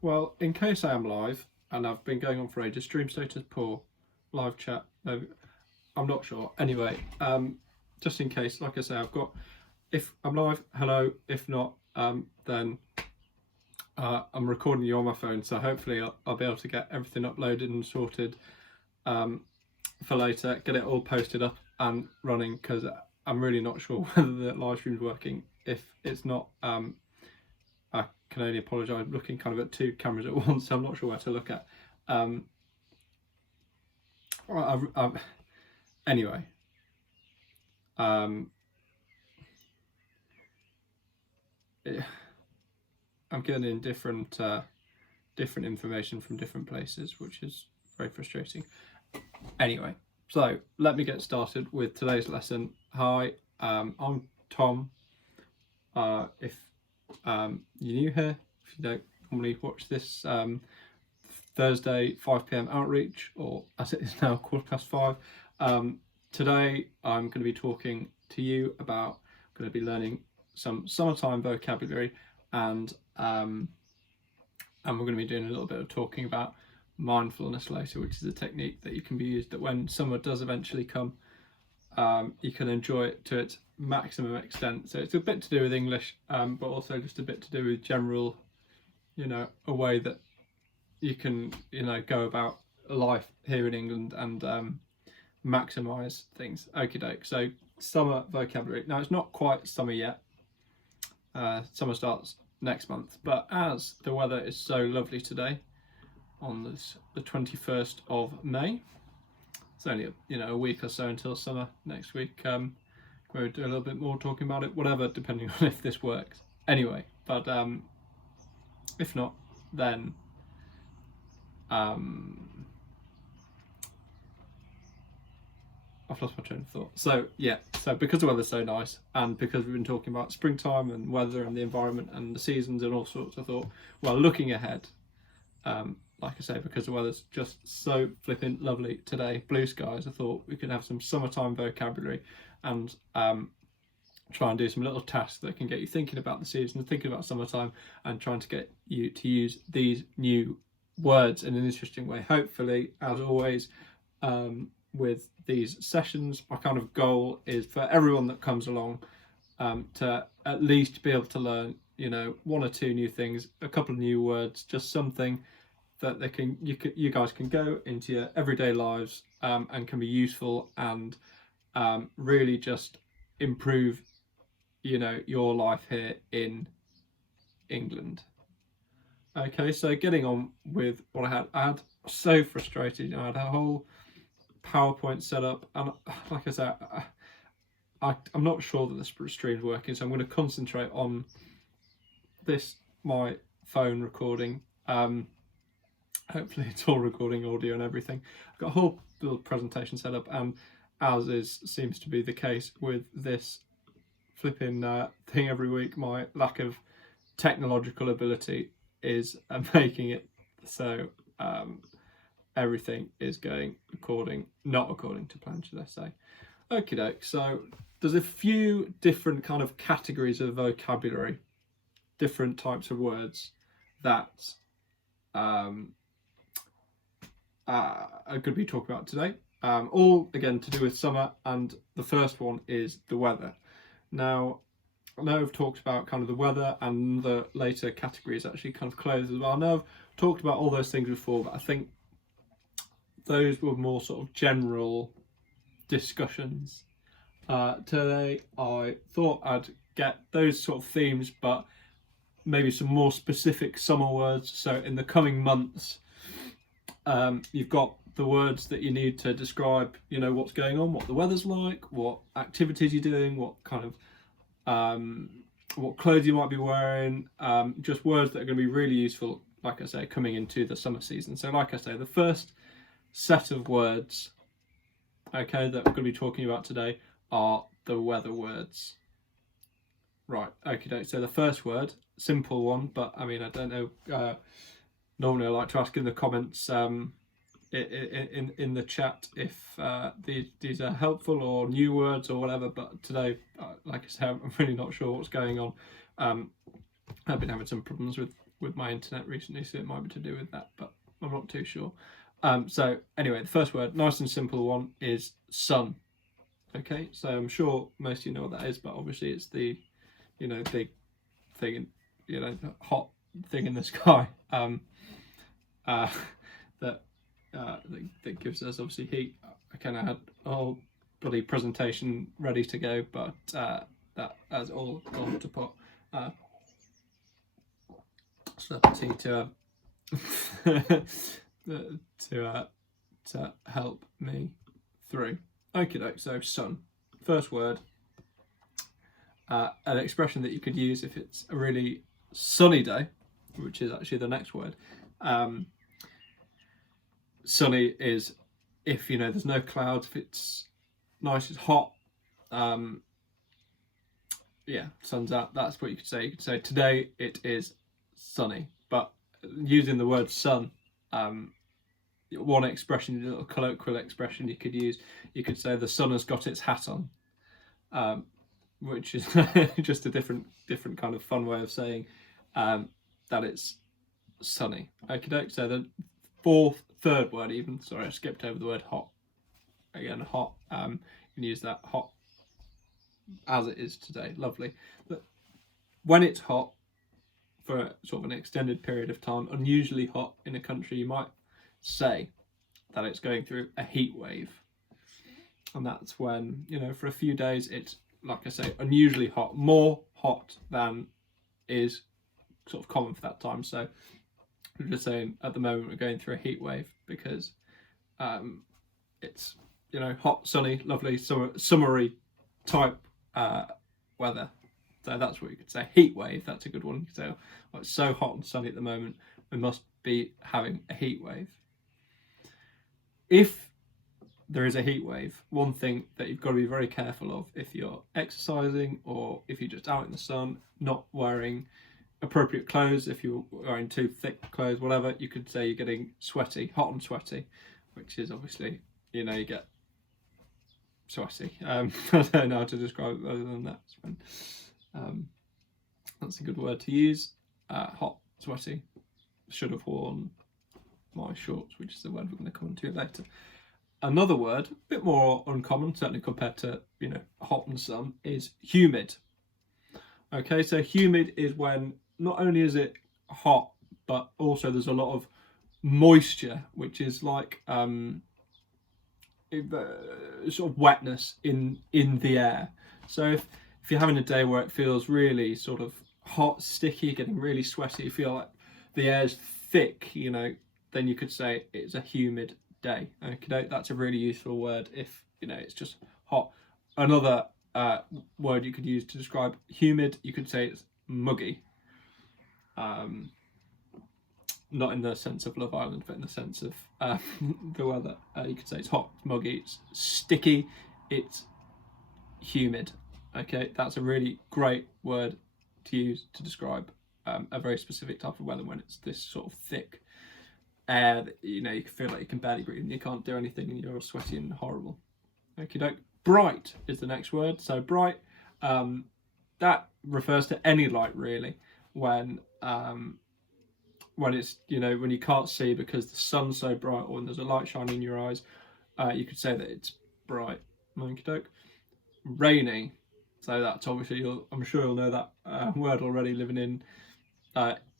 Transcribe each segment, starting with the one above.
Well, in case I am live, and I've been going on for ages, stream status poor, live chat, no, I'm not sure. Anyway, just in case, like I say, I've got, if I'm live, hello. If not, then I'm recording you on my phone, so hopefully I'll be able to get everything uploaded and sorted for later, get it all posted up and running, because I'm really not sure whether the live stream's working. If it's not, I can only apologise. I'm looking kind of at two cameras at once, so I'm not sure where to look at. Anyway, I'm getting different information from different places, which is very frustrating. Anyway, so let me get started with today's lesson. Hi, I'm Tom. If you're new here, if you don't normally watch this Thursday 5 p.m. outreach, or as it is now 5:15, today I'm going to be talking to you about, I'm going to be learning some summertime vocabulary, and we're going to be doing a little bit of talking about mindfulness later, which is a technique that you can be used that when summer does eventually come, you can enjoy it to its maximum extent. So it's a bit to do with English, but also just a bit to do with general, a way that you can, go about life here in England and maximise things. Okie doke. So summer vocabulary. Now it's not quite summer yet. Summer starts next month, but as the weather is so lovely today, on the 21st of May, it's only a week or so until summer. Next week we'll do a little bit more talking about it, whatever, depending on if this works. Anyway, but if not, then I've lost my train of thought. So because the weather's so nice, and because we've been talking about springtime and weather and the environment and the seasons and all sorts, I thought, well, looking ahead, like I say, because the weather's just so flipping lovely today, blue skies, I thought we could have some summertime vocabulary and try and do some little tasks that can get you thinking about the season, thinking about summertime, and trying to get you to use these new words in an interesting way. Hopefully, as always, with these sessions, my kind of goal is for everyone that comes along to at least be able to learn, one or two new things, a couple of new words, just something that you guys can go into your everyday lives and can be useful and really just improve, your life here in England. Okay, so getting on with what I had so frustrated. I had a whole PowerPoint set up, and like I said, I'm not sure that the stream's working, so I'm going to concentrate on my phone recording. Hopefully it's all recording audio and everything. I've got a whole little presentation set up, and as seems to be the case with this flipping thing every week, my lack of technological ability is making it so everything is going not according to plan, should I say. Okie doke, so there's a few different kind of categories of vocabulary, different types of words that I'm going to be talking about today, all again to do with summer, and the first one is the weather. Now, I know I've talked about kind of the weather, and the later categories actually kind of clothes as well. I know I've talked about all those things before, but I think those were more sort of general discussions. Today I thought I'd get those sort of themes, but maybe some more specific summer words. So in the coming months, you've got the words that you need to describe, what's going on, what the weather's like, what activities you're doing, what kind of what clothes you might be wearing, just words that are going to be really useful, like I say, coming into the summer season. So like I say, the first set of words, okay, that we're going to be talking about today are the weather words. Right, okay, so the first word, simple one, but I mean, I don't know, normally I like to ask in the comments in the chat if these are helpful or new words or whatever, but today, like I said, I'm really not sure what's going on. I've been having some problems with with my internet recently, so it might be to do with that, but I'm not too sure. So anyway, the first word, nice and simple one, is sun. Okay, so I'm sure most of you know what that is, but obviously it's the, big thing, the hot thing in the sky that that gives us obviously heat. I kind of had a whole bloody presentation ready to go, but that's all to put certainty to to help me through. Okay, so sun. First word. An expression that you could use if it's a really sunny day, which is actually the next word. Sunny is if there's no clouds, if it's nice, it's hot. Sun's out. That's what you could say. You could say today it is sunny, but using the word sun, one expression, a little colloquial expression you could use, you could say the sun has got its hat on, which is just a different kind of fun way of saying that it's sunny. Okay, so the third word even, sorry, I skipped over the word hot. Again, hot, you can use that, hot as it is today, lovely. But when it's hot for sort of an extended period of time, unusually hot in a country, you might say that it's going through a heat wave. And that's when, for a few days it's, like I say, unusually hot, more hot than is sort of common for that time. So I'm just saying at the moment we're going through a heat wave because it's hot, sunny, lovely, summery type weather. So that's what you could say. Heat wave, that's a good one. You could say, oh, it's so hot and sunny at the moment, we must be having a heat wave. If there is a heat wave, one thing that you've got to be very careful of if you're exercising or if you're just out in the sun, not wearing appropriate clothes, if you're wearing too thick clothes, whatever, you could say you're getting sweaty, hot and sweaty, which is obviously, you get sweaty. I don't know how to describe it other than that. That's a good word to use. Hot, sweaty. Should have worn my shorts, which is the word we're going to come on to later. Another word, a bit more uncommon, certainly compared to, hot and sun, is humid. Okay, so humid is when not only is it hot, but also there's a lot of moisture, which is like sort of wetness in the air. So if you're having a day where it feels really sort of hot, sticky, getting really sweaty, you feel like the air's thick, then you could say it's a humid day. Okay, that's a really useful word if it's just hot. Another word you could use to describe humid, you could say it's muggy. Not in the sense of Love Island, but in the sense of the weather. You could say it's hot, it's muggy, it's sticky, it's humid. Okay, that's a really great word to use to describe a very specific type of weather when it's this sort of thick air that you can feel like you can barely breathe and you can't do anything and you're sweaty and horrible. Okie doke. Bright is the next word. So bright, that refers to any light really when it's when you can't see because the sun's so bright or when there's a light shining in your eyes, you could say that it's bright. Okie doke. Rainy. So that's obviously, I'm sure you'll know that word already living in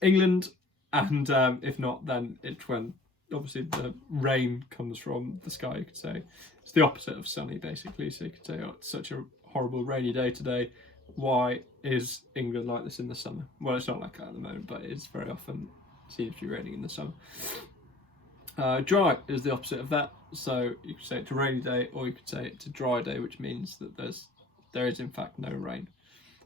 England, and if not, then it's when obviously the rain comes from the sky. You could say it's the opposite of sunny, basically. So you could say, oh, it's such a horrible rainy day today. Why is England like this in the summer? Well, it's not like that at the moment, but it's very often seems to be raining in the summer. Dry is the opposite of that. So you could say it's a rainy day, or you could say it's a dry day, which means that there is in fact no rain.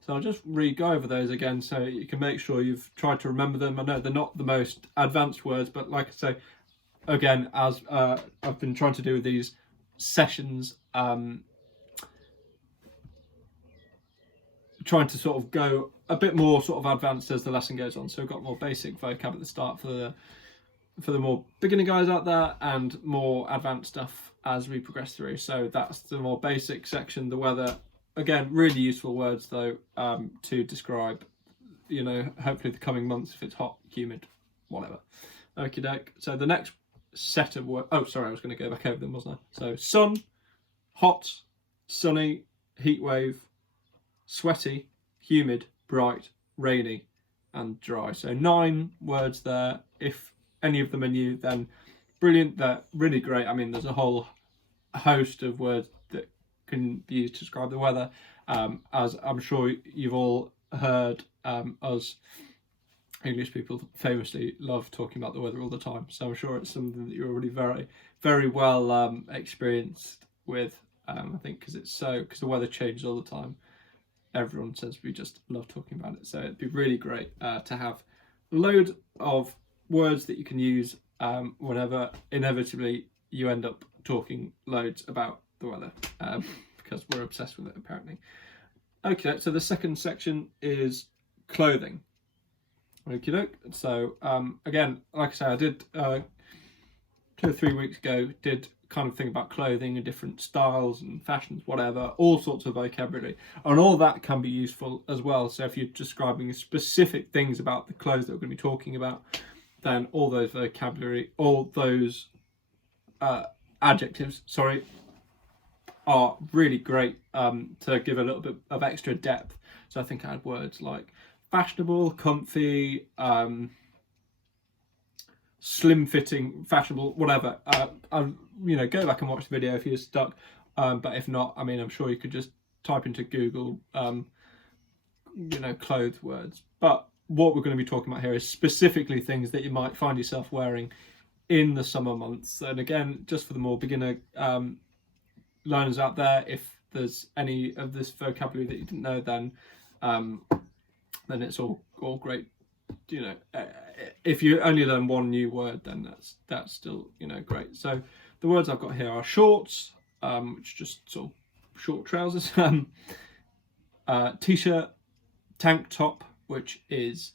So I'll just go over those again so you can make sure you've tried to remember them. I know they're not the most advanced words, but like I say, again, as I've been trying to do with these sessions, trying to sort of go a bit more sort of advanced as the lesson goes on. So we've got more basic vocab at the start for the more beginner guys out there, and more advanced stuff as we progress through. So that's the more basic section, the weather. Again, really useful words though to describe you know, hopefully the coming months if it's hot, humid, whatever. Okie doke. So the next set of words. Oh, sorry, I was going to go back over them, wasn't I? So sun, hot, sunny, heat wave, sweaty, humid, bright, rainy, and dry. So 9 words there. If any of them are new, then brilliant. They're really great. I mean, there's a whole host of words that can be used to describe the weather. As I'm sure you've all heard, us English people famously love talking about the weather all the time. So I'm sure it's something that you're already very, very well experienced with. I think because the weather changes all the time. Everyone says we just love talking about it. So it'd be really great to have a load of words that you can use whenever inevitably you end up talking loads about the weather, because we're obsessed with it apparently. Okay, so the second section is clothing. Okie doke. So again, like I say, I did 2 or 3 weeks ago, did kind of think about clothing and different styles and fashions, whatever, all sorts of vocabulary, and all that can be useful as well. So if you're describing specific things about the clothes that we're going to be talking about, then all those vocabulary, all those adjectives, are really great to give a little bit of extra depth. So I think I had words like fashionable, comfy, slim fitting, fashionable, whatever. Go back and watch the video if you're stuck. But if not, I mean, I'm sure you could just type into Google, clothes words. But what we're going to be talking about here is specifically things that you might find yourself wearing in the summer months. And again, just for the more beginner learners out there, if there's any of this vocabulary that you didn't know, then it's all great. If you only learn one new word, then that's still great. So the words I've got here are shorts, which are just sort of short trousers, t-shirt, tank top, which is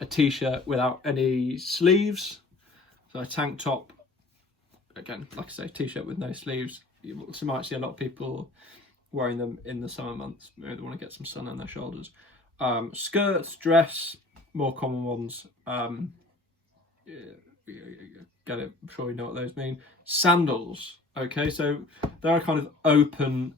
a t-shirt without any sleeves. So a tank top, again, like I say, t-shirt with no sleeves. You might see a lot of people wearing them in the summer months. Maybe they want to get some sun on their shoulders. Skirts, dress, more common ones. Get it? I'm sure you know what those mean. Sandals. Okay, so they're a kind of open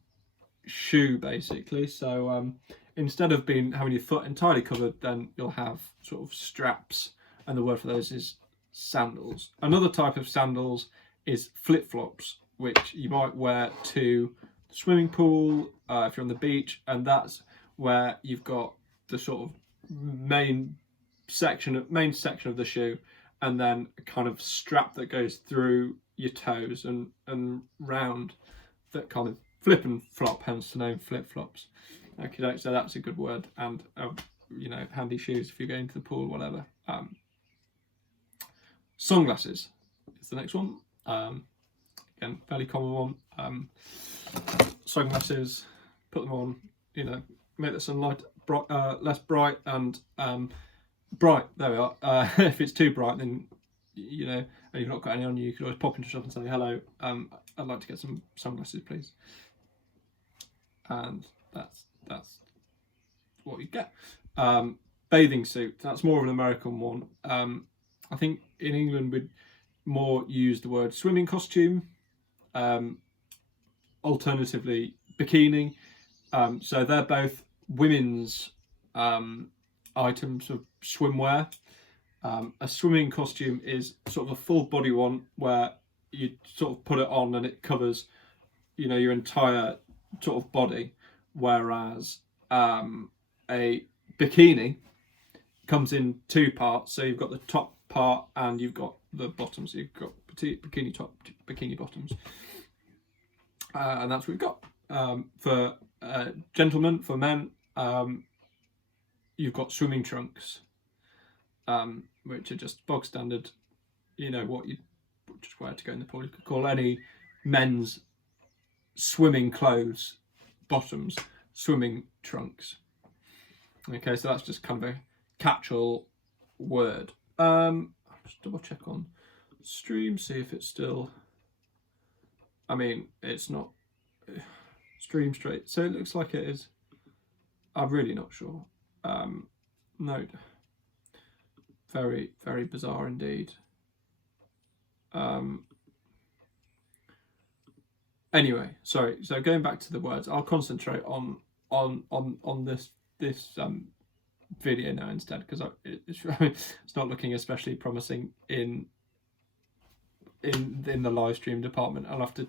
shoe basically. So instead of having your foot entirely covered, then you'll have sort of straps, and the word for those is sandals. Another type of sandals is flip-flops, which you might wear to the swimming pool if you're on the beach, and that's where you've got the sort of main section of the shoe, and then a kind of strap that goes through your toes and round, that kind of flip and flop, hence the name flip-flops. Okay, so that's a good word, and handy shoes if you're going to the pool, whatever. Sunglasses is the next one. Again, fairly common one. Sunglasses, put them on, make the sunlight less bright and bright. There we are. If it's too bright, then and you've not got any on you could always pop into a shop and say, hello, I'd like to get some sunglasses, please. And that's what you get. Bathing suit, that's more of an American one. I think in England we'd more use the word swimming costume, alternatively bikini. So they're both women's items of swimwear. A swimming costume is sort of a full body one where you sort of put it on and it covers your entire sort of body, whereas a bikini comes in 2 parts. So you've got the top part and you've got the bottom. So you've got bikini top, bikini bottoms, and that's what we've got. For gentlemen, for men, you've got swimming trunks, which are just bog standard. What you just wear to go in the pool. You could call any men's swimming clothes bottoms swimming trunks. Okay, so that's just kind of a catch-all word. I'll just double check on stream, see if it's still. I mean, it's not stream straight, so it looks like it is. I'm really not sure. note. Very, very bizarre indeed. Anyway, sorry. So going back to the words, I'll concentrate on this video now instead, because it's not looking especially promising in the live stream department. I'll have to,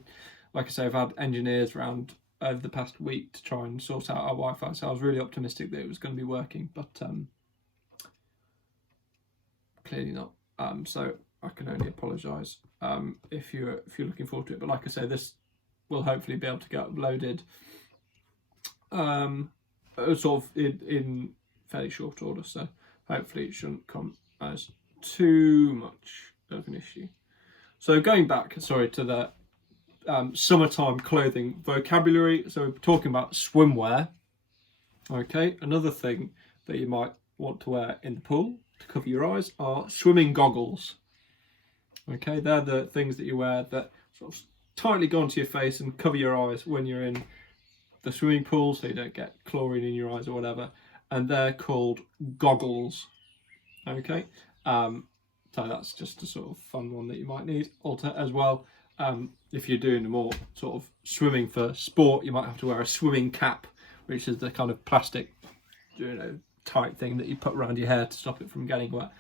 like I say, I've had engineers around over the past week to try and sort out our Wi-Fi, so I was really optimistic that it was going to be working, but clearly not. So I can only apologise if you're looking forward to it. But like I say, this will hopefully be able to get uploaded sort of in fairly short order, so hopefully it shouldn't come as too much of an issue. So going back, sorry, to the summertime clothing vocabulary. So we're talking about swimwear. Okay, another thing that you might want to wear in the pool to cover your eyes are swimming goggles. Okay, they're the things that you wear that sort of tightly go onto your face and cover your eyes when you're in the swimming pool, so you don't get chlorine in your eyes or whatever. And they're called goggles. Okay, so that's just a sort of fun one that you might need as well. If you're doing a more sort of swimming for sport, you might have to wear a swimming cap, which is the kind of plastic, tight thing that you put around your hair to stop it from getting wet.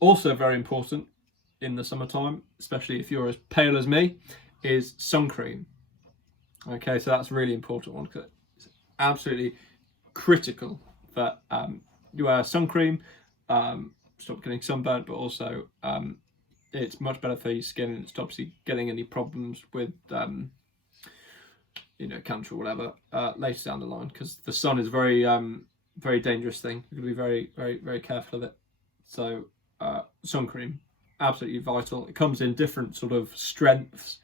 Also very important in the summertime, especially if you're as pale as me, is sun cream. Okay, so that's a really important one because it's absolutely critical that you wear sun cream, stop getting sunburnt, but also it's much better for your skin and it stops you getting any problems with cancer or whatever later down the line, because the sun is a very very dangerous thing. You've got to be very, very, very careful of it. So sun cream, absolutely vital. It comes in different sort of strengths.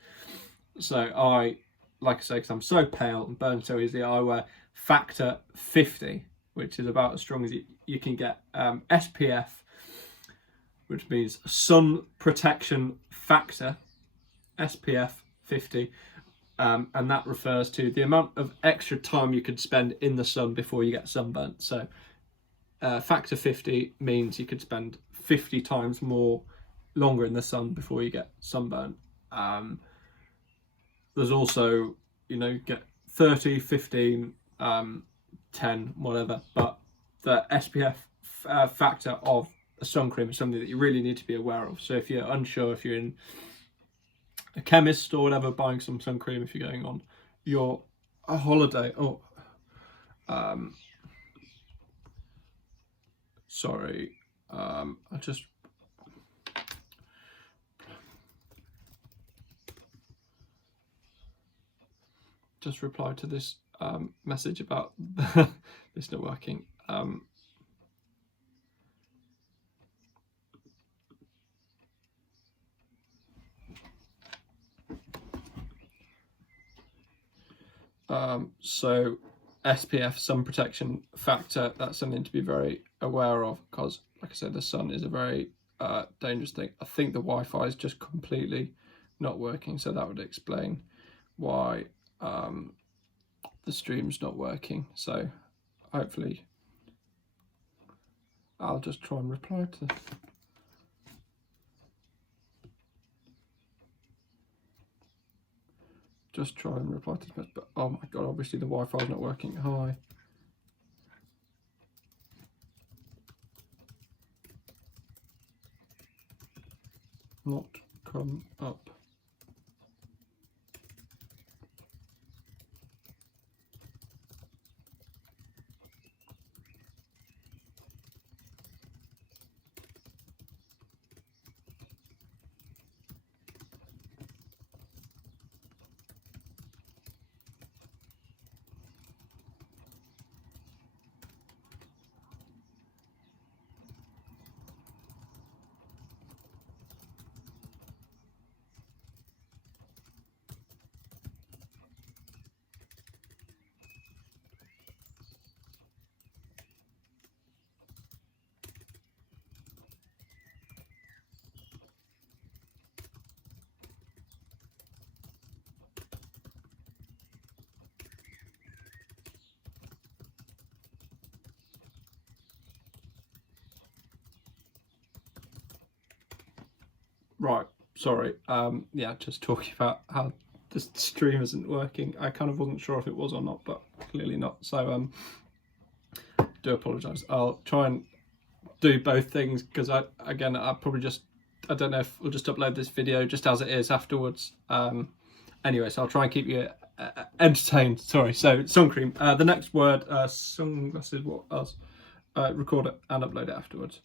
So like I say, because I'm so pale and burn so easily, I wear factor 50, which is about as strong as you can get. SPF, which means sun protection factor, SPF 50. And that refers to the amount of extra time you could spend in the sun before you get sunburnt. So factor 50 means you could spend 50 times longer in the sun before you get sunburnt. There's also, get 30, 15, 10, whatever. But the SPF factor of a sun cream is something that you really need to be aware of. So if you're unsure, if you're in a chemist or whatever buying some sun cream, if you're going on your holiday, sorry, I just replied to this message about this not working. So SPF, sun protection factor, that's something to be very aware of, because like I said, the sun is a very dangerous thing. I think the Wi-Fi is just completely not working, so that would explain why the stream's not working. So hopefully I'll just try and reply to this. Just try and reply to this, but oh my god, obviously the Wi-Fi is not working. Hi. Not come up. Right, sorry. Yeah, just talking about how the stream isn't working. I kind of wasn't sure if it was or not, but clearly not. So do apologise. I'll try and do both things because I probably just, I don't know if we'll just upload this video just as it is afterwards. Anyway, so I'll try and keep you entertained. Sorry. So sun cream. The next word, sunglasses. What else? Record it and upload it afterwards.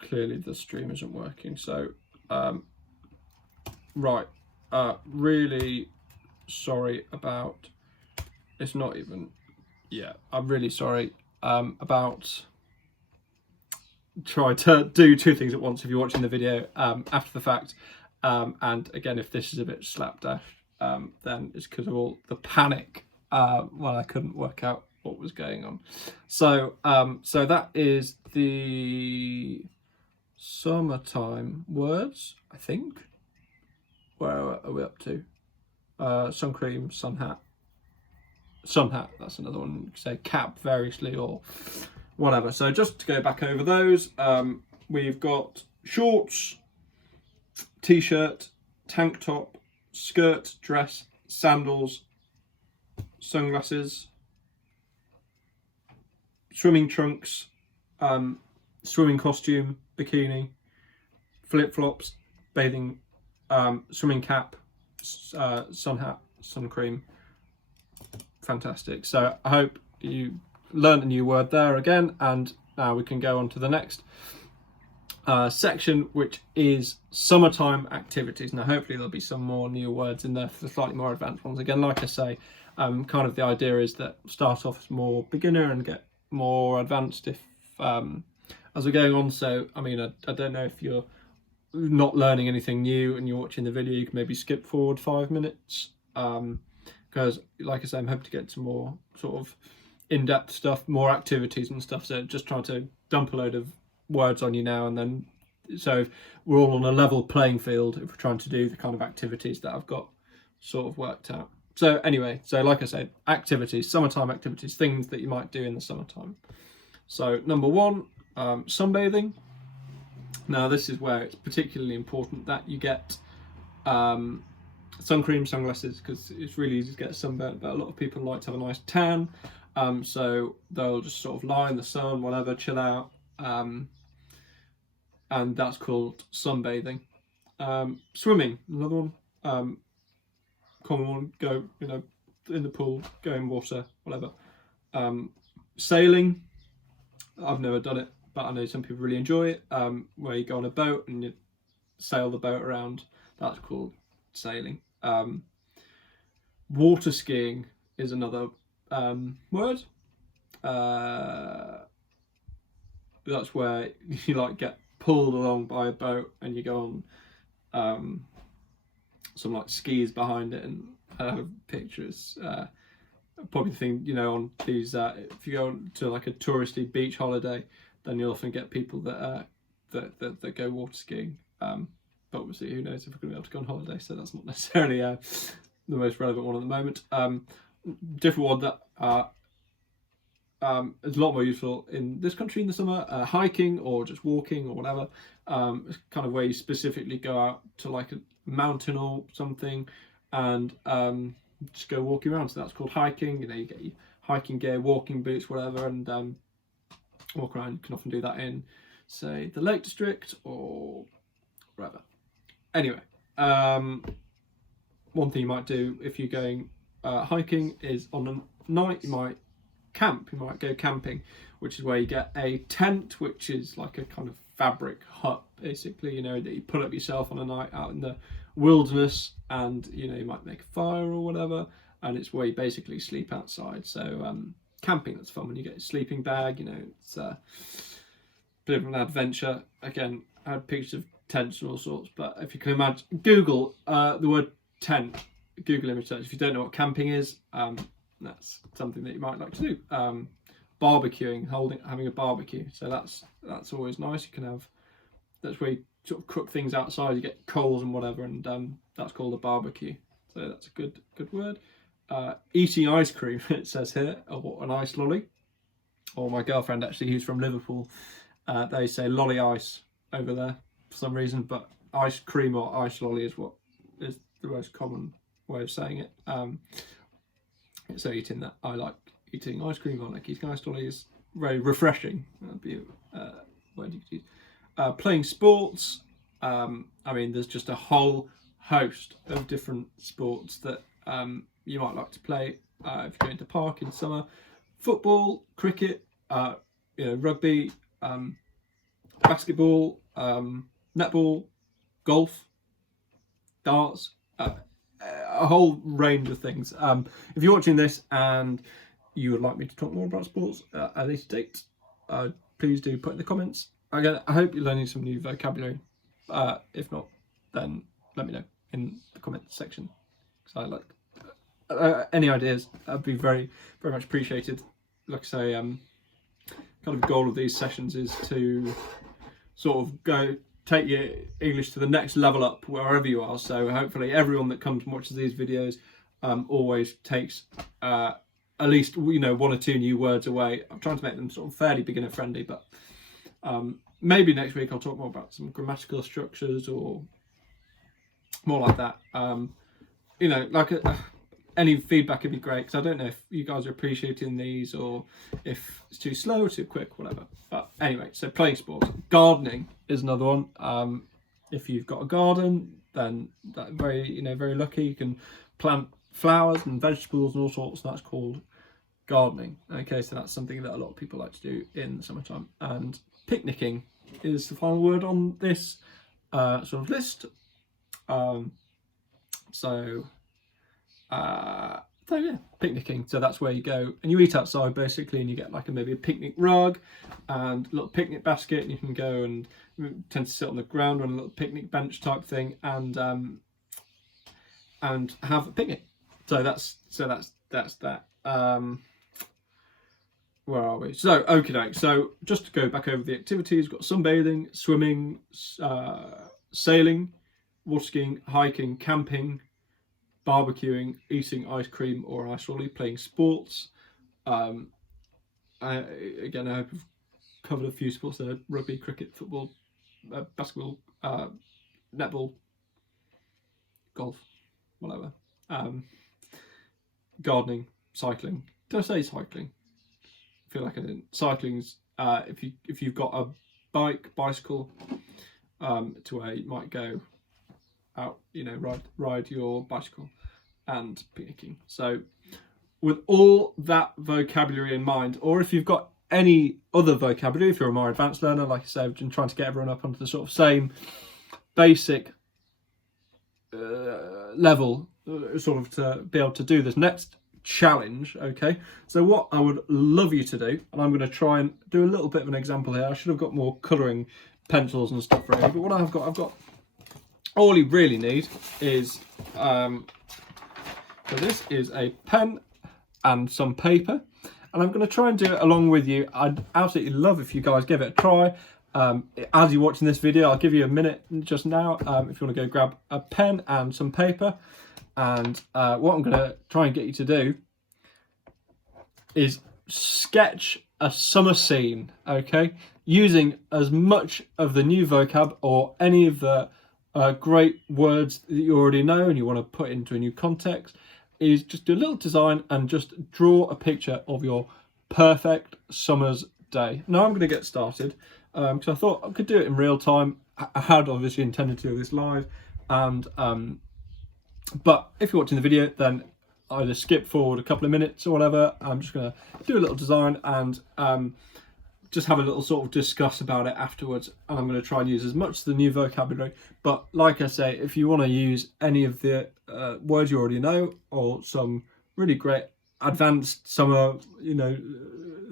Clearly the stream isn't working, so right, really sorry about, it's not even, yeah, I'm really sorry about trying to do two things at once if you're watching the video after the fact, and again, if this is a bit slapdash, then it's because of all the panic when I couldn't work out what was going on. So so that is the summertime words, I think. Where are we up to? Sun cream, sun hat, that's another one. You could say cap variously or whatever. So just to go back over those, we've got shorts, t-shirt, tank top, skirt, dress, sandals, sunglasses, swimming trunks, swimming costume, bikini, flip-flops, bathing, swimming cap, sun hat, sun cream. Fantastic. So I hope you learned a new word there again, and now we can go on to the next section, which is summertime activities. Now hopefully there'll be some more new words in there for the slightly more advanced ones. Again, like I say, kind of the idea is that start off as more beginner and get more advanced if as we're going on. So I mean, I don't know if you're not learning anything new and you're watching the video, you can maybe skip forward 5 minutes, because like I say, I'm hoping to get to more sort of in-depth stuff, more activities and stuff. So just trying to dump a load of words on you now and then, so we're all on a level playing field if we're trying to do the kind of activities that I've got sort of worked out. So anyway, so like I said, activities, summertime activities, things that you might do in the summertime. So number one, sunbathing. Now this is where it's particularly important that you get sun cream, sunglasses, because it's really easy to get sunburnt, but a lot of people like to have a nice tan, so they'll just sort of lie in the sun, whatever, chill out, and that's called sunbathing. Swimming, another one, common one, go, you know, in the pool, go in water, whatever. Sailing, I've never done it, but I know some people really enjoy it, where you go on a boat and you sail the boat around. That's called sailing. Water skiing is another word. That's where you like get pulled along by a boat and you go on some like skis behind it and pictures. Probably the thing, you know, on these if you go to like a touristy beach holiday, then you'll often get people that that go water skiing. But obviously, who knows if we're going to be able to go on holiday, so that's not necessarily the most relevant one at the moment. Different one that is a lot more useful in this country in the summer, hiking or just walking or whatever. It's kind of where you specifically go out to like a mountain or something and just go walking around. So that's called hiking. You know, you get your hiking gear, walking boots, whatever, and walk around. You can often do that in, say, the Lake District or wherever. Anyway, one thing you might do if you're going hiking is on a night you might camp. You might go camping, which is where you get a tent, which is like a kind of fabric hut, basically, you know, that you put up yourself on a night out in the wilderness, and you know, you might make a fire or whatever, and it's where you basically sleep outside. So camping, that's fun when you get a sleeping bag, you know, it's a bit of an adventure. Again, I had pictures of tents and all sorts, but if you can imagine, Google the word tent, Google image search. If you don't know what camping is, that's something that you might like to do. Barbecuing, having a barbecue, so that's always nice. You can have that's where you sort of cook things outside. You get coals and whatever, and that's called a barbecue. So that's a good word. Eating ice cream, it says here, or an ice lolly. Or my girlfriend, actually, who's from Liverpool, they say lolly ice over there for some reason, but ice cream or ice lolly is what is the most common way of saying it. So eating that, I like eating ice cream. I like eating ice lollies. Very refreshing. That'd be a word you could use. Playing sports. I mean, there's just a whole host of different sports that you might like to play if you're going to park in summer. Football, cricket, rugby, basketball, netball, golf, darts, a whole range of things. If you're watching this and you would like me to talk more about sports at a later date, please do put in the comments. Again, I hope you're learning some new vocabulary. If not, then let me know in the comments section, because I like any ideas. That'd be very, very much appreciated. Like I say, kind of the goal of these sessions is to sort of take your English to the next level up wherever you are. So hopefully everyone that comes and watches these videos always takes at least 1 or 2 new words away. I'm trying to make them sort of fairly beginner friendly, but maybe next week I'll talk more about some grammatical structures or more like that. Any feedback would be great, because I don't know if you guys are appreciating these or if it's too slow or too quick, whatever. But anyway, so playing sports. Gardening is another one. If you've got a garden, then that very lucky. You can plant flowers and vegetables and all sorts, and that's called gardening. Okay, so that's something that a lot of people like to do in the summertime. And picnicking is the final word on this sort of list. So yeah, picnicking. So that's where you go and you eat outside basically, and you get like maybe a picnic rug and a little picnic basket, and you can go and tend to sit on the ground on a little picnic bench type thing and have a picnic. So that's that. Where are we? So okay, so just to go back over the activities, we've got sunbathing, swimming, sailing, water skiing, hiking, camping, barbecuing, eating ice cream or ice lolly, playing sports. I hope I've covered a few sports there: rugby, cricket, football, basketball, netball, golf, whatever. Gardening, cycling. Did I say cycling? I feel like I didn't. Cycling's if you've got a bicycle, to where you might go out, ride your bicycle, and picnicking. So with all that vocabulary in mind, or if you've got any other vocabulary, if you're a more advanced learner, like I said, I've been trying to get everyone up onto the sort of same basic level, sort of to be able to do this next challenge. Okay, so what I would love you to do, and I'm going to try and do a little bit of an example here. I should have got more colouring pencils and stuff ready, but what I've got all you really need is so this is a pen and some paper, and I'm going to try and do it along with you. I'd absolutely love if you guys give it a try. As you're watching this video, I'll give you a minute just now if you want to go grab a pen and some paper, and what I'm going to try and get you to do is sketch a summer scene, okay, using as much of the new vocab or any of the great words that you already know and you want to put into a new context. Is just do a little design and just draw a picture of your perfect summer's day. Now I'm going to get started because I thought I could do it in real time. I had obviously intended to do this live, and but if you're watching the video, then either skip forward a couple of minutes or whatever. I'm just going to do a little design and just have a little sort of discuss about it afterwards, and I'm going to try and use as much of the new vocabulary. But like I say, if you want to use any of the words you already know, or some really great advanced summer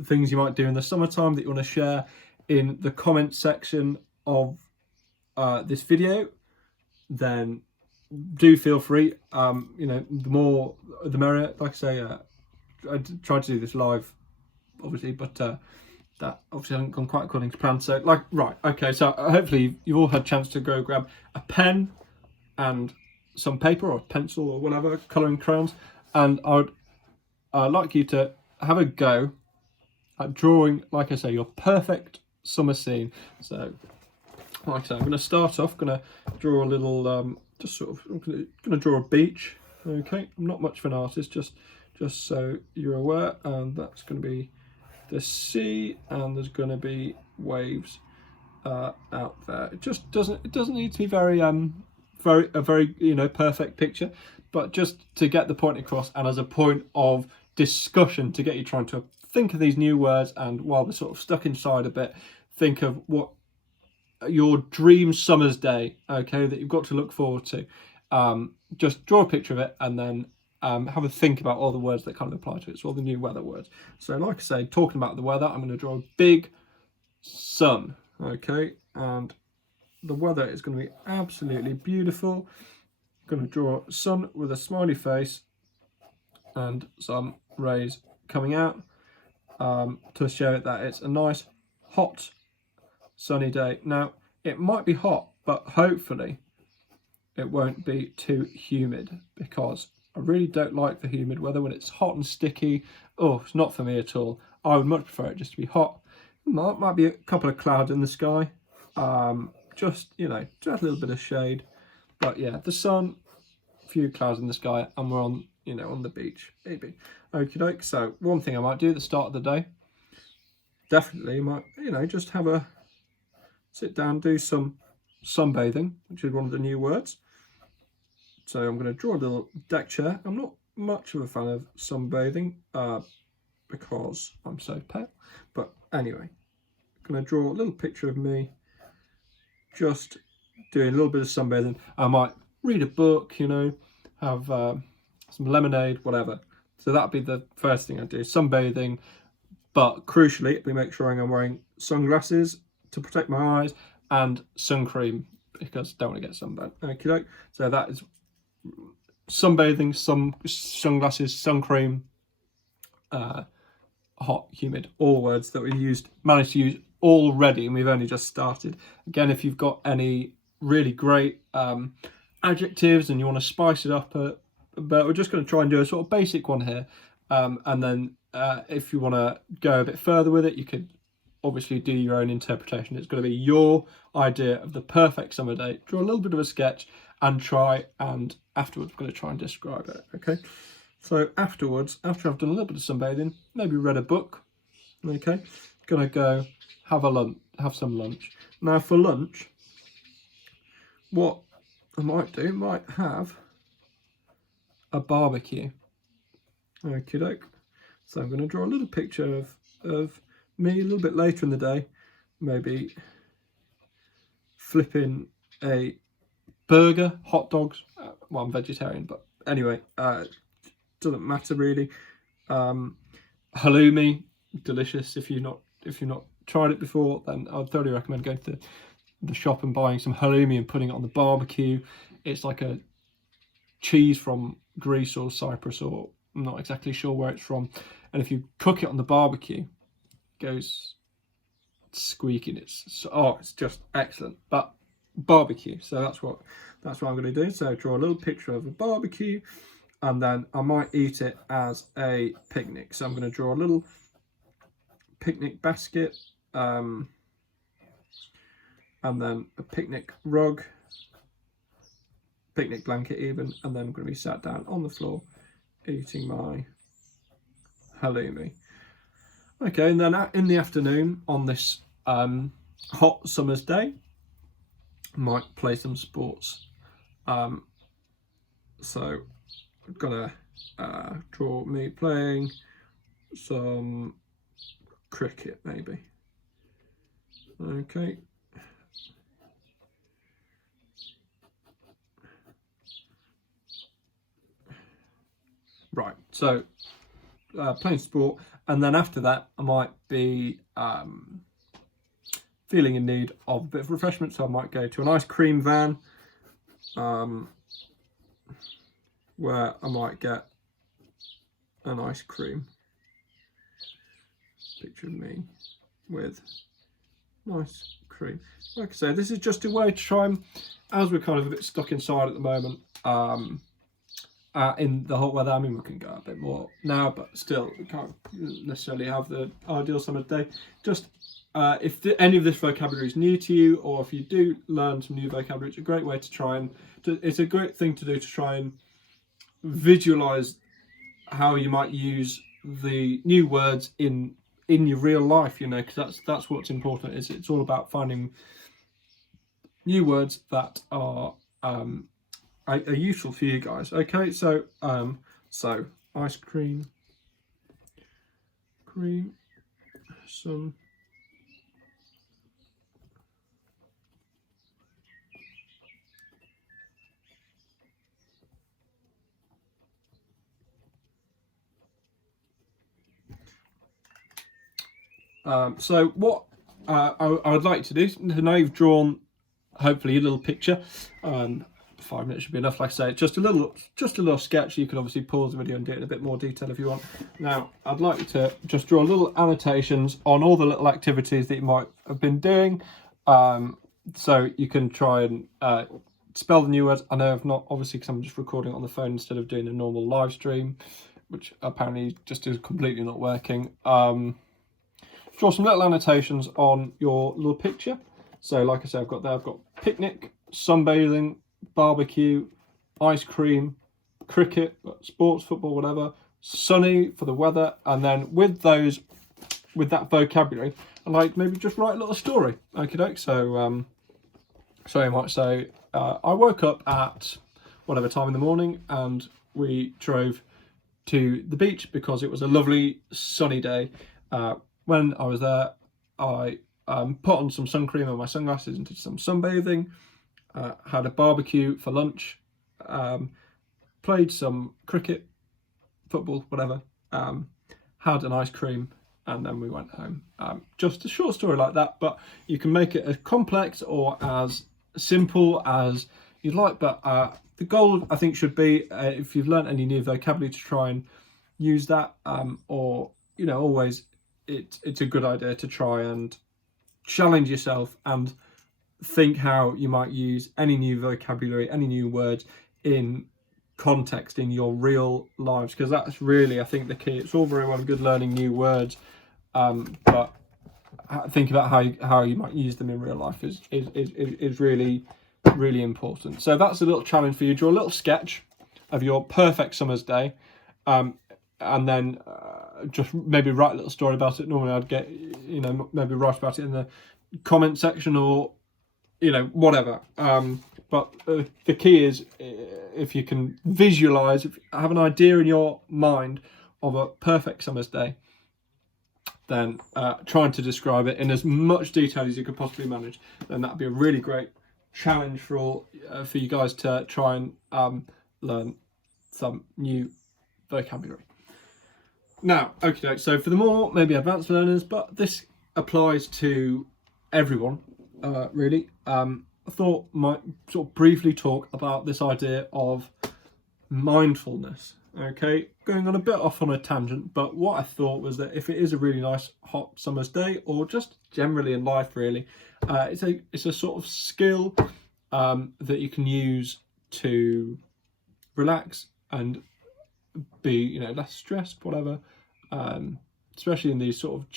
things you might do in the summertime that you want to share in the comment section of this video, then do feel free. The more the merrier. Like I say, I tried to do this live obviously, but that obviously hasn't gone quite according to plan. So like, right, okay, so hopefully you've all had a chance to go grab a pen and some paper or a pencil or whatever, colouring crayons, and I'd like you to have a go at drawing, like I say, your perfect summer scene. So like I say, I'm going to start off, going to draw a little, I'm going to draw a beach. Okay, I'm not much of an artist, just so you're aware, and that's going to be the sea, and there's going to be waves out there. It just doesn't need to be very perfect picture, but just to get the point across, and as a point of discussion to get you trying to think of these new words, and while they're sort of stuck inside a bit, think of what your dream summer's day, okay, that you've got to look forward to. Just draw a picture of it, and then have a think about all the words that kind of apply to it, so all the new weather words. So like I say, talking about the weather, I'm going to draw a big sun, okay, and the weather is going to be absolutely beautiful. I'm going to draw sun with a smiley face and some rays coming out to show that it's a nice hot sunny day. Now it might be hot, but hopefully it won't be too humid, because I really don't like the humid weather when it's hot and sticky. Oh, it's not for me at all. I would much prefer it just to be hot. Might be a couple of clouds in the sky, just just a little bit of shade, but yeah, the sun, a few clouds in the sky, and we're on on the beach maybe. Okie doke. So one thing I might do at the start of the day, definitely might just have a sit down, do some sunbathing, which is one of the new words. So I'm going to draw a little deck chair. I'm not much of a fan of sunbathing because I'm so pale, but anyway, I'm going to draw a little picture of me just doing a little bit of sunbathing. I might read a book, have some lemonade, whatever. So that'd be the first thing I do, sunbathing. But crucially, we make sure I'm wearing sunglasses to protect my eyes, and sun cream, because I don't want to get sunburned. Okay, so that is sunbathing, sunglasses, sun cream, hot, humid, all words that we've managed to use already, and we've only just started. Again, if you've got any really great adjectives and you want to spice it up, but we're just going to try and do a sort of basic one here, and then if you want to go a bit further with it, you could obviously do your own interpretation. It's going to be your idea of the perfect summer day. Draw a little bit of a sketch and afterwards I'm going to try and describe it. Okay, so afterwards, after I've done a little bit of sunbathing, maybe read a book, okay, gonna go have some lunch. Now for lunch, what I might do, might have a barbecue. Okie doke. So I'm going to draw a little picture of me a little bit later in the day, maybe flipping a burger, hot dogs. Well, I'm vegetarian, but anyway, doesn't matter really. Halloumi, delicious. If you've not tried it before, then I'd thoroughly recommend going to the shop and buying some halloumi and putting it on the barbecue. It's like a cheese from Greece or Cyprus, or I'm not exactly sure where it's from, and if you cook it on the barbecue, it goes squeaking. It's just excellent. But barbecue, so that's what I'm going to do. So draw a little picture of a barbecue, and then I might eat it as a picnic. So I'm going to draw a little picnic basket, and then a picnic rug, picnic blanket even, and then I'm going to be sat down on the floor eating my halloumi. Okay, and then in the afternoon on this hot summer's day, I might play some sports. So I'm gonna draw me playing some cricket maybe. Okay. Right, so playing sport, and then after that I might be feeling in need of a bit of refreshment, so I might go to an ice cream van where I might get an ice cream. Picture of me with nice cream. Like I say, this is just a way to try and, as we're kind of a bit stuck inside at the moment, in the hot weather. I mean, we can go a bit more now, but still, we can't necessarily have the ideal summer day. Just if any of this vocabulary is new to you, or if you do learn some new vocabulary, it's a great way to try and, it's a great thing to do to try and visualize how you might use the new words in your real life, you know, because that's what's important. Is it's all about finding new words that are useful for you guys. Okay, so ice cream, some so what I would like to do, now you've drawn hopefully a little picture, 5 minutes should be enough. Like I say, just a little sketch. You can obviously pause the video and do it in a bit more detail if you want. Now I'd like you to just draw little annotations on all the little activities that you might have been doing, so you can try and spell the new words. I know I've not, obviously, because I'm just recording on the phone instead of doing a normal live stream, which apparently just is completely not working. Draw some little annotations on your little picture. So like I said, I've got picnic, sunbathing, barbecue, ice cream, cricket, sports, football, whatever, sunny for the weather. And then with that vocabulary, I like maybe just write a little story. Okay, so you might say, I woke up at whatever time in the morning and we drove to the beach because it was a lovely sunny day. When I was there, I put on some sun cream and my sunglasses and did some sunbathing, had a barbecue for lunch, played some cricket, football, whatever, had an ice cream, and then we went home. Just a short story like that, but you can make it as complex or as simple as you'd like. But the goal, I think, should be, if you've learnt any new vocabulary, to try and use that, or, you know, always it's a good idea to try and challenge yourself and think how you might use any new vocabulary, any new words in context in your real lives, because that's really, I think, the key. It's all very well and good learning new words, but think about how you might use them in real life is really, really important. So that's a little challenge for you. Draw a little sketch of your perfect summer's day, and then just maybe write a little story about it. Normally I'd get, you know, maybe write about it in the comment section, or, you know, whatever. But the key is, if you can visualize, if you have an idea in your mind of a perfect summer's day, then trying to describe it in as much detail as you could possibly manage, then that'd be a really great challenge for you guys to try and learn some new vocabulary. Now, okay, so for the more maybe advanced learners, but this applies to everyone, really. I thought I might sort of briefly talk about this idea of mindfulness. Okay, going on a bit off on a tangent, but what I thought was that if it is a really nice hot summer's day, or just generally in life, really, it's a sort of skill that you can use to relax and be, you know, less stressed, whatever. Especially in these sort of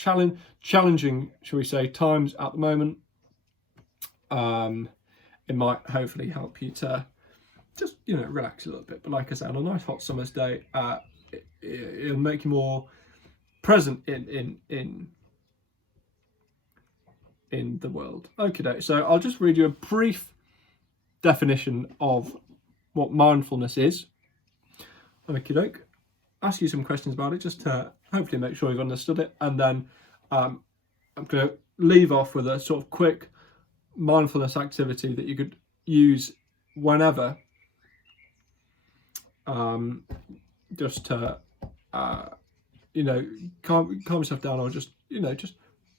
challenging, shall we say, times at the moment. It might hopefully help you to just, you know, relax a little bit. But like I said, on a nice hot summer's day, it'll make you more present in the world. Okay, so I'll just read you a brief definition of what mindfulness is. Okie doke. Ask you some questions about it, just to hopefully make sure you've understood it, and then I'm going to leave off with a sort of quick mindfulness activity that you could use whenever, just to you know, calm yourself down, or just, you know, just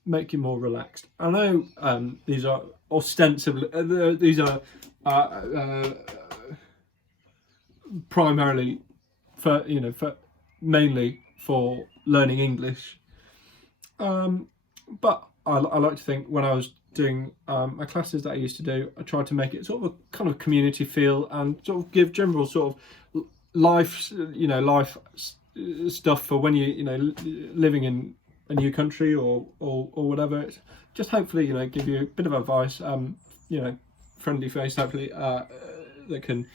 make you more relaxed. I know these are ostensibly primarily for, you know, mainly for learning English, but I like to think when I was doing my classes that I used to do, I tried to make it sort of a kind of community feel and sort of give general sort of life, life stuff for when living in a new country or whatever. It's just hopefully give you a bit of advice, friendly face hopefully that can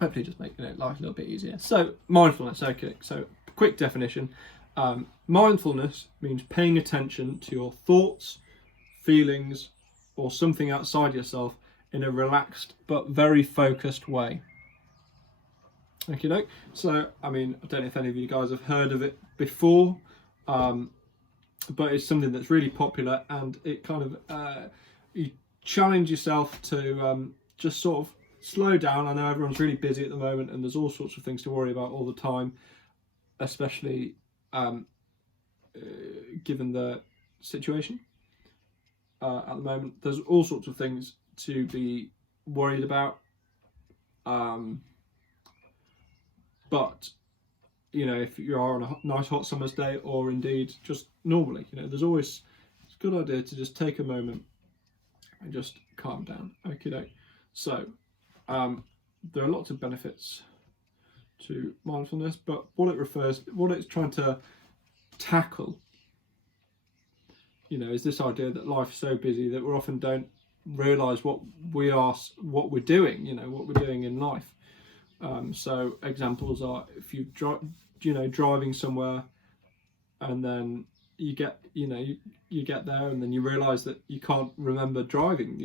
hopefully just make life a little bit easier. So mindfulness, okay, so quick definition. Mindfulness means paying attention to your thoughts, feelings, or something outside yourself in a relaxed but very focused way. Okay, so I mean, I don't know if any of you guys have heard of it before, but it's something that's really popular, and it kind of you challenge yourself to just sort of slow down. I know everyone's really busy at the moment, and there's all sorts of things to worry about all the time, especially given the situation at the moment. There's all sorts of things to be worried about, but if you are on a nice hot summer's day, or indeed just normally, there's always, it's a good idea to just take a moment and just calm down. Okay, so there are lots of benefits to mindfulness, but what it's trying to tackle, is this idea that life's so busy that we often don't realize what we're doing, what we're doing in life. So examples are, if you driving somewhere, and then you get there, and then you realize that you can't remember driving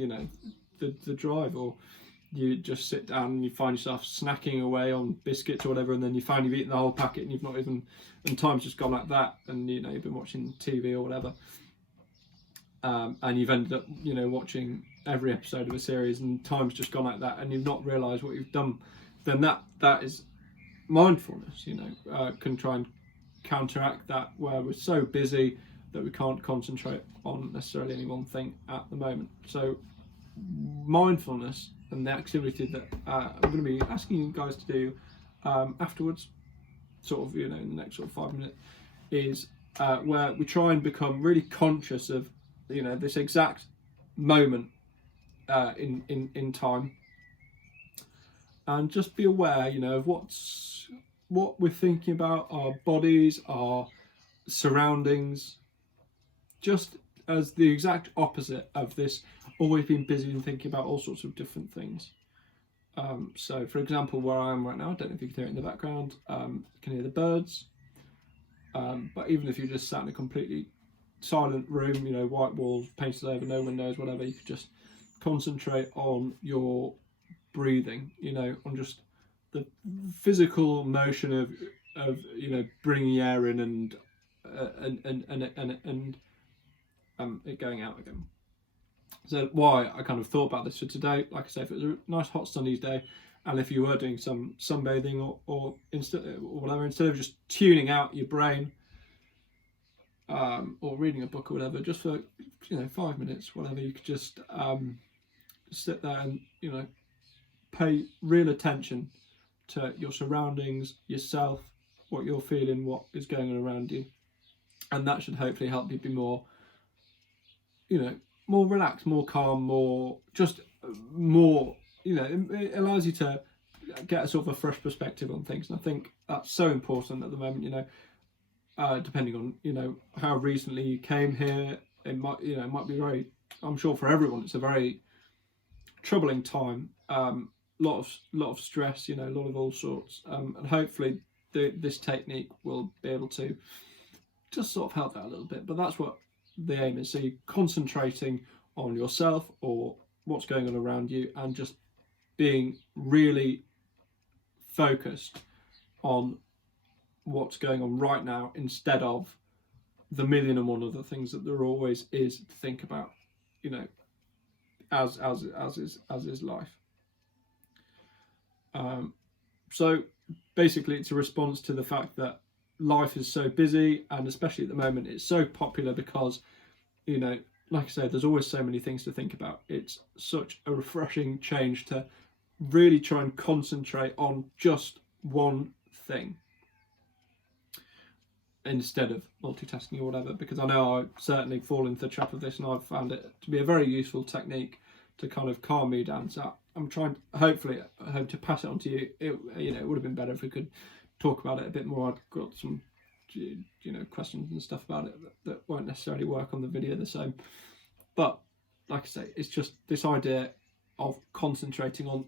the drive, or you just sit down and you find yourself snacking away on biscuits or whatever, and then you find you've eaten the whole packet and you've not even, and time's just gone like that, and you've been watching TV or whatever, and you've ended up watching every episode of a series, and time's just gone like that, and you've not realized what you've done. Then that is mindfulness. Can try and counteract that, where we're so busy that we can't concentrate on necessarily any one thing at the moment. So mindfulness, and the activity that I'm going to be asking you guys to do afterwards, sort of in the next sort of 5 minutes, is where we try and become really conscious of this exact moment in time, and just be aware of what we're thinking about, our bodies, our surroundings, just as the exact opposite of this always being busy and thinking about all sorts of different things. So for example, where I am right now, I don't know if you can hear it in the background, you can hear the birds, but even if you just sat in a completely silent room, white walls, painted over, no windows, whatever, you could just concentrate on your breathing, on just the physical motion of bringing air in and it going out again. So why I kind of thought about this for today, like I say, if it was a nice hot sunny day, and if you were doing some sunbathing or whatever, instead of just tuning out your brain or reading a book or whatever, just for 5 minutes, whatever, you could just sit there and pay real attention to your surroundings, yourself, what you're feeling, what is going on around you, and that should hopefully help you be more more relaxed, more calm, more it allows you to get a sort of a fresh perspective on things. And I think that's so important at the moment, depending on how recently you came here. It might be very, I'm sure for everyone it's a very troubling time, lot of stress, a lot of all sorts, and hopefully this technique will be able to just sort of help that a little bit. But that's what the aim is. So you're concentrating on yourself or what's going on around you, and just being really focused on what's going on right now, instead of the million and one other things that there always is to think about, as is life. So basically it's a response to the fact that life is so busy, and especially at the moment it's so popular because like I said, there's always so many things to think about. It's such a refreshing change to really try and concentrate on just one thing. instead of multitasking or whatever, because I know I certainly fall into the trap of this, and I've found it to be a very useful technique to kind of calm me down. So I'm trying, hopefully, I hope to pass it on to you. It would have been better if we could talk about it a bit more. I've got some questions and stuff about it that won't necessarily work on the video the same. But like I say, it's just this idea of concentrating on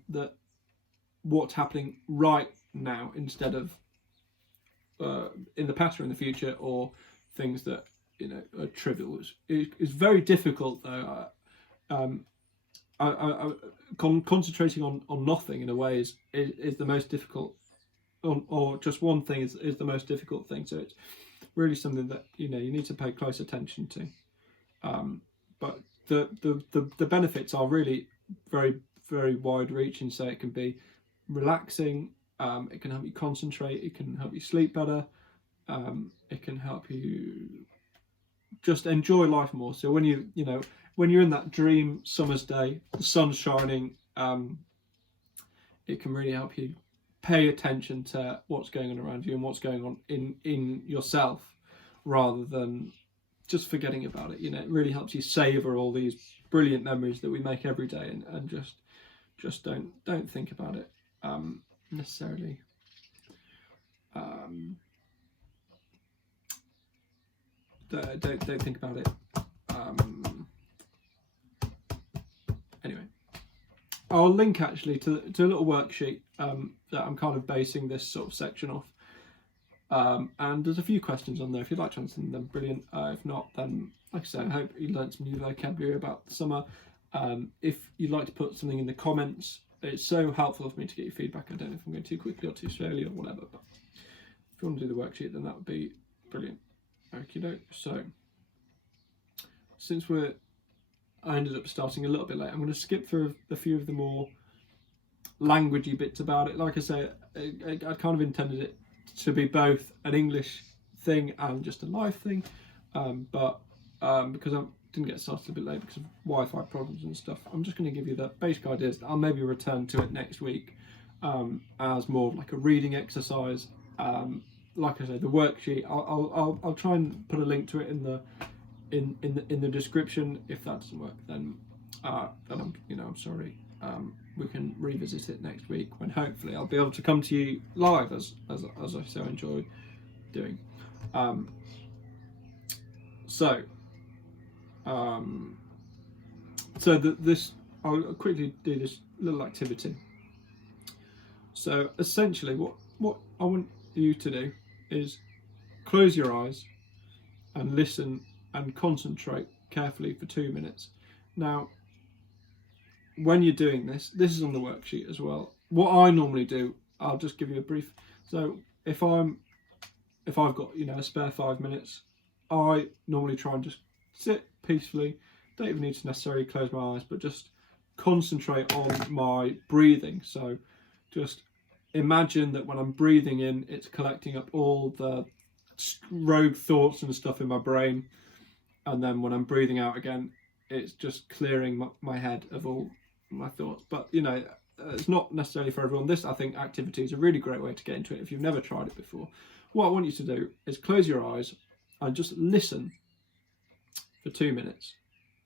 what's happening right now instead of in the past or in the future, or things that are trivial. It's very difficult though. Concentrating on nothing in a way is the most difficult, or just one thing is the most difficult thing. So it's really something that you need to pay close attention to. But the benefits are really very, very wide reaching. So it can be relaxing, it can help you concentrate, it can help you sleep better, it can help you just enjoy life more. So when when you're in that dream summer's day, the sun's shining, it can really help you pay attention to what's going on around you and what's going on in yourself, rather than just forgetting about it. It really helps you savor all these brilliant memories that we make every day, and just don't think about it necessarily. Don't think about it. Anyway, I'll link actually to a little worksheet that I'm kind of basing this sort of section off. And there's a few questions on there. If you'd like to answer them, brilliant. If not, then like I said, I hope you learned some new vocabulary about the summer. If you'd like to put something in the comments, it's so helpful for me to get your feedback. I don't know if I'm going too quickly or too slowly or whatever, but if you want to do the worksheet, then that would be brilliant. Okie doke. So since I ended up starting a little bit late, I'm going to skip through a few of the more languagey bits about it. Like I say, I kind of intended it to be both an English thing and just a live thing, but because I didn't get started a bit late because of Wi-Fi problems and stuff, I'm just going to give you the basic ideas. I'll maybe return to it next week as more of like a reading exercise. Like I say, the worksheet, I'll try and put a link to it in the description. If that doesn't work, then I'm sorry. We can revisit it next week, when hopefully I'll be able to come to you live, as I so enjoy doing. I'll quickly do this little activity. So essentially, what I want you to do is close your eyes and listen and concentrate carefully for 2 minutes. Now, when you're doing this is on the worksheet as well. What I normally do, I'll just give you a brief. So if I've got a spare 5 minutes, I normally try and just sit peacefully. Don't even need to necessarily close my eyes, but just concentrate on my breathing. So just imagine that when I'm breathing in, it's collecting up all the rogue thoughts and stuff in my brain, and then when I'm breathing out again, it's just clearing my head of all my thoughts. But it's not necessarily for everyone. This, I think, activity is a really great way to get into it if you've never tried it before. What I want you to do is close your eyes and just listen for 2 minutes.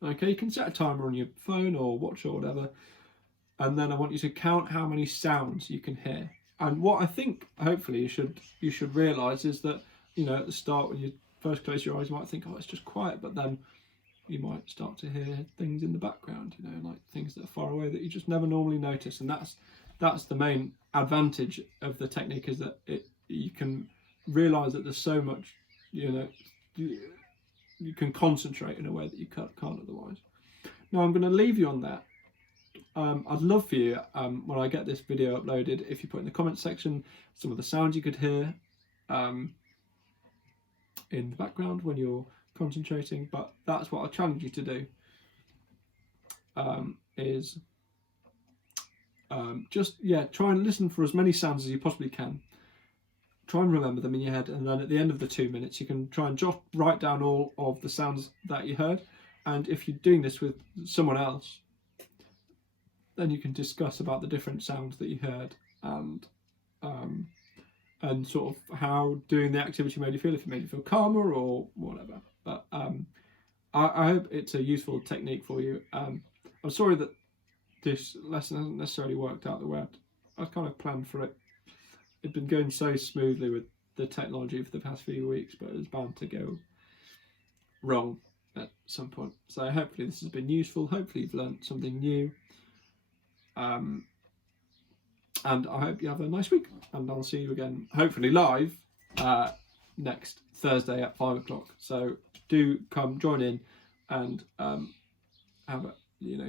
Okay, you can set a timer on your phone or watch or whatever, and then I want you to count how many sounds you can hear. And what I think, hopefully, you should realise is that at the start, when you first close your eyes, you might think, oh, it's just quiet, but then you might start to hear things in the background, like things that are far away that you just never normally notice. And that's the main advantage of the technique, is that you can realise that there's so much, you can concentrate in a way that you can't otherwise. Now I'm going to leave you on that. I'd love for you, when I get this video uploaded, if you put in the comments section some of the sounds you could hear in the background when you're concentrating. But that's what I challenge you to do, is try and listen for as many sounds as you possibly can. Try and remember them in your head, and then at the end of the 2 minutes you can try and write down all of the sounds that you heard. And if you're doing this with someone else, then you can discuss about the different sounds that you heard, and and sort of how doing the activity made you feel, if it made you feel calmer or whatever. But I hope it's a useful technique for you. I'm sorry that this lesson hasn't necessarily worked out the way I kind of planned for it. It's been going so smoothly with the technology for the past few weeks, but it's bound to go wrong at some point. So hopefully this has been useful. Hopefully you've learned something new. And I hope you have a nice week. And I'll see you again, hopefully live, next Thursday at 5 o'clock. So do come join in and have a,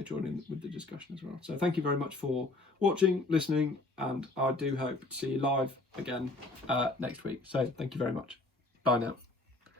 join in with the discussion as well. So thank you very much for watching, listening, and I do hope to see you live again next week. So thank you very much. Bye now.